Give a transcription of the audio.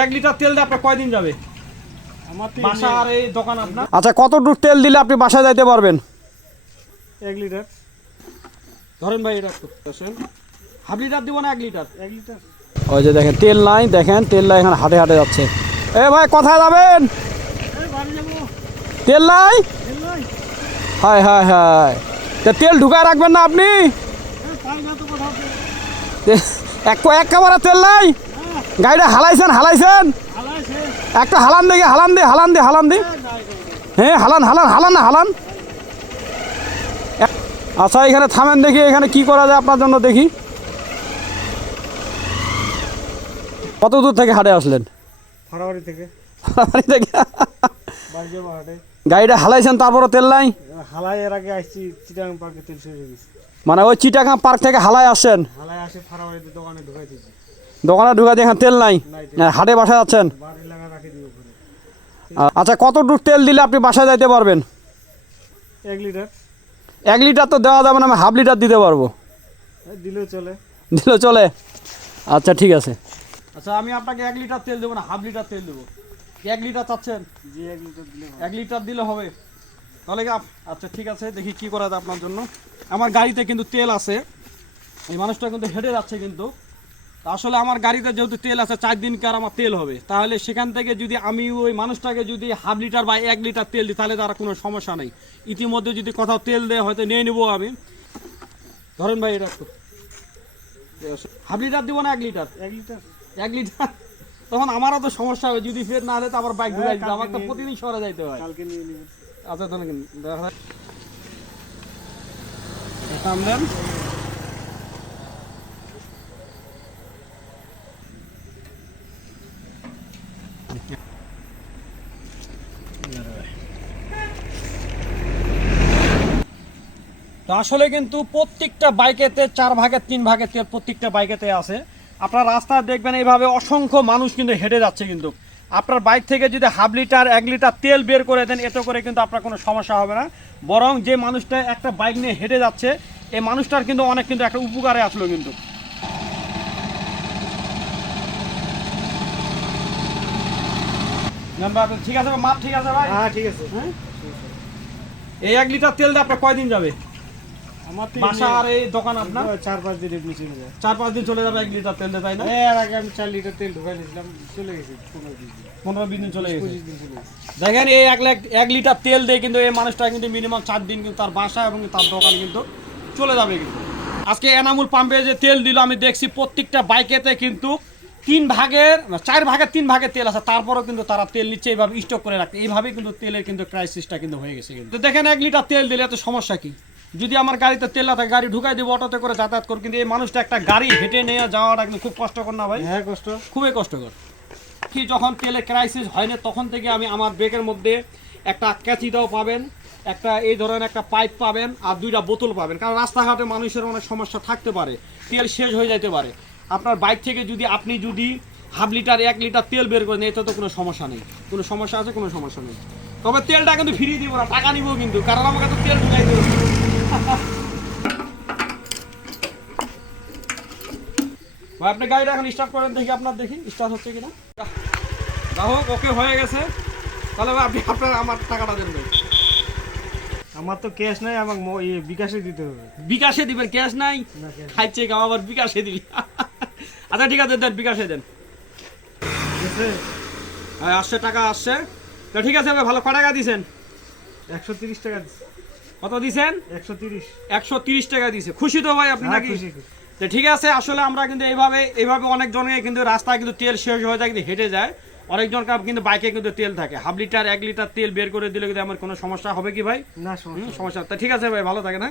1 litre তেল দিয়ে আপনার কয়দিন যাবে? বাসা আর এই দোকান আপনার? আচ্ছা, কত দূর তেল দিলে আপনি বাসায় যাইতে পারবেন? 1 লিটার ধরেন ভাই, এটা হাফ লিটার দিব না 1 লিটার? 1 লিটার। ওই যে দেখেন তেল নাই, দেখেন তেল নাই, এখানে হাটে হাটে যাচ্ছে। এ ভাই, কোথায় যাবেন? তেল নাই? হায় হায় হায়, তেল ঢুকায় রাখবেন না আপনি? একেবারে তেল নাই? গাড়িটা হালাইছেন? একটা হালান দেখি, হালান দি। হ্যাঁ, হালান। আচ্ছা, এখানে থামেন দেখি, এখানে কি করা যায় আপনার জন্য দেখি। কত দূর থেকে হাটে আসলেন? ফারাবাড়ি থেকে। গাড়িটা হালাইছেন, তারপরও তেল নাই? হালাই এর আগে আসছি, চিটাগাং পার্কে তেল শেষ হয়ে গেছে। মানে ওই চিটাগাং পার্ক থেকে হালায় আসছেন? হালাই আসে ফারাবাড়িতে দোকানে ঢুকাই দিয়েছি। দোকানে ঢুকাই দিয়ে এখানে তেল নাই? হাটে বাসায় যাচ্ছেন? বাড়ি লাগা রাখি দিব। আচ্ছা, কত দূর তেল দিলে আপনি বাসায় যাইতে পারবেন? 1 লিটার। 1 লিটার তো দেওয়া যাবে না, আমি হাফ লিটার দিতে পারবো। দিলেও চলে? আচ্ছা, ঠিক আছে। আচ্ছা, আমি আপনাকে 1 লিটার তেল দেবো না, হাফ লিটার তেল দেবো। 1 লিটার চাচ্ছেন? জি, 1 লিটার দিলে। 1 লিটার দিলে হবে তাহলে? আচ্ছা, ঠিক আছে, দেখি কি করা যায় আপনার জন্য। আমার গাড়িতে কিন্তু তেল আছে, এই মানুষটা কিন্তু হেঁটে যাচ্ছে কিন্তু। আসলে আমার গাড়িতে যেহেতু তেল আছে, 4 দিনকার আমার তেল হবে, তাহলে সেখান থেকে যদি আমি ওই মানুষটাকে যদি হাফ লিটার বা 1 লিটার তেল দিই, তাহলে তার কোনো সমস্যা নেই। ইতিমধ্যে যদি কোথাও তেল দেয়, হয়তো নিয়ে নেবো আমি। ধরেন ভাই, এটা হাফ লিটার দিব না 1 লিটার? 1 লিটার তখন আমারও তো সমস্যা হবে, যদি ফের না হলে তো আবার বাইক ঢুকাই দিতে, আমার তো প্রতিদিন শহরে যাইতে হয়। কালকে নিয়ে নিব। আচ্ছা, তাহলে দেন। তো আসলে কিন্তু প্রত্যেকটা বাইকেতে 4 ভাগের 3 ভাগের তেল প্রত্যেকটা বাইকেতে আছে। আপনার রাস্তায় দেখবেন এইভাবে অসংখ্য মানুষ কিন্তু হেঁটে যাচ্ছে কিন্তু। আপনার বাইক থেকে যদি হাফ লিটার 1 লিটার তেল বের করে দেন, এতে করে কিন্তু আপনার কোনো সমস্যা হবে না। বরং যে মানুষটা একটা বাইক নিয়ে হেঁটে যাচ্ছে, এই মানুষটার কিন্তু অনেক কিন্তু একটা উপকারে আসলো কিন্তু। ঠিক আছে, মাপ ঠিক আছে ভাই? হ্যাঁ, ঠিক আছে। হ্যাঁ, এই 1 লিটার তেল দিয়ে আপনার কয়দিন যাবে? বাসা আর এই দোকান আপনার? 4-5 দিন এমনি চলে যায়। 4-5 দিন চলে যাবে 1 লিটার তেল দিয়ে, তাই না? এর আগে আমি 4 লিটার তেল ঢুকাই দিয়েছিলাম, চলে গেছে 15-20 দিন চলে গেছে। 25 দিন চলে গেছে। দেখেন, এই 1 লিটার তেল দিয়ে কিন্তু এই মানুষটা কিন্তু মিনিমাম 4 দিন কিন্তু তার বাসা এবং তার দোকান কিন্তু চলে যাবে কিন্তু। আজকে এনামুল পাম্পে যে তেল দিল, আমি দেখছি প্রত্যেকটা বাইকেতে কিন্তু 4 ভাগের 3 ভাগের তেল আছে, তারপরেও কিন্তু তারা তেল নিচ্ছে এইভাবে স্টক করে রাখতে। এইভাবেই কিন্তু তেলের কিন্তু ক্রাইসিসটা কিন্তু হয়ে গেছে কিন্তু। দেখেন, 1 লিটার তেল দিলে এত সমস্যা কি? যদি আমার গাড়িতে তেল না থাকে, গাড়ি ঢুকাই দিব, অটোতে করে যাতায়াত করি, কিন্তু এই মানুষটা একটা গাড়ি হেঁটে নিয়ে যাওয়াটা কিন্তু খুব কষ্টকর না ভাই? হ্যাঁ, খুবই কষ্টকর। কি যখন তেলের ক্রাইসিস হয় না, তখন থেকে আমি আমার ব্যাগের মধ্যে একটা ক্যাচিটাও পাবেন, একটা এই ধরনের একটা পাইপ পাবেন, আর 2টা বোতল পাবেন। কারণ রাস্তাঘাটে মানুষের অনেক সমস্যা থাকতে পারে, তেল শেষ হয়ে যেতে পারে। আপনার বাইক থেকে যদি আপনি হাফ লিটার 1 লিটার তেল বের করেন, এতে তো কোনো সমস্যা নেই। কোনো সমস্যা আছে? কোনো সমস্যা নেই। তবে তেলটা কিন্তু ফ্রি দিব না, টাকা নিব কিন্তু, কারণ আমাকে তো তেল ঢুকাই দেবে। ভাই, আপনি গাড়িটা এখন স্টার্ট করেন দেখি, আপনার দেখি স্টার্ট হচ্ছে কিনা। যা হোক, ওকে হয়ে গেছে। তাহলে ভাই, আমার টাকাটা দেন ভাই। আমার তো ক্যাশ নাই, আমাকে বিকাশে দিতে হবে। বিকাশে দিবেন? ক্যাশ নাই? খাইছে কাম, আবার বিকাশে দিবি? আচ্ছা, ঠিক আছে, দেন, বিকাশে দেন। হ্যাঁ, আসছে, টাকা আসছে। তো ঠিক আছে ভাই, ভালো। কত টাকা দিয়েছেন? 130 টাকা। কত দিয়েছেন? 130 টাকা দিয়েছে। খুশি তো ভাই আপনি নাকি? তো ঠিক আছে। আসলে আমরা কিন্তু এইভাবে অনেক জনের কিন্তু রাস্তায় কিন্তু তেল শেষ হয়ে যায়, কিন্তু হেঁটে যায়। অনেকজন কিন্তু বাইকে কিন্তু তেল থাকে, হাফ লিটার 1 লিটার তেল বের করে দিলে কিন্তু আমার কোনো সমস্যা হবে কি ভাই? না, সমস্যা। তা ঠিক আছে ভাই, ভালো থাকে না?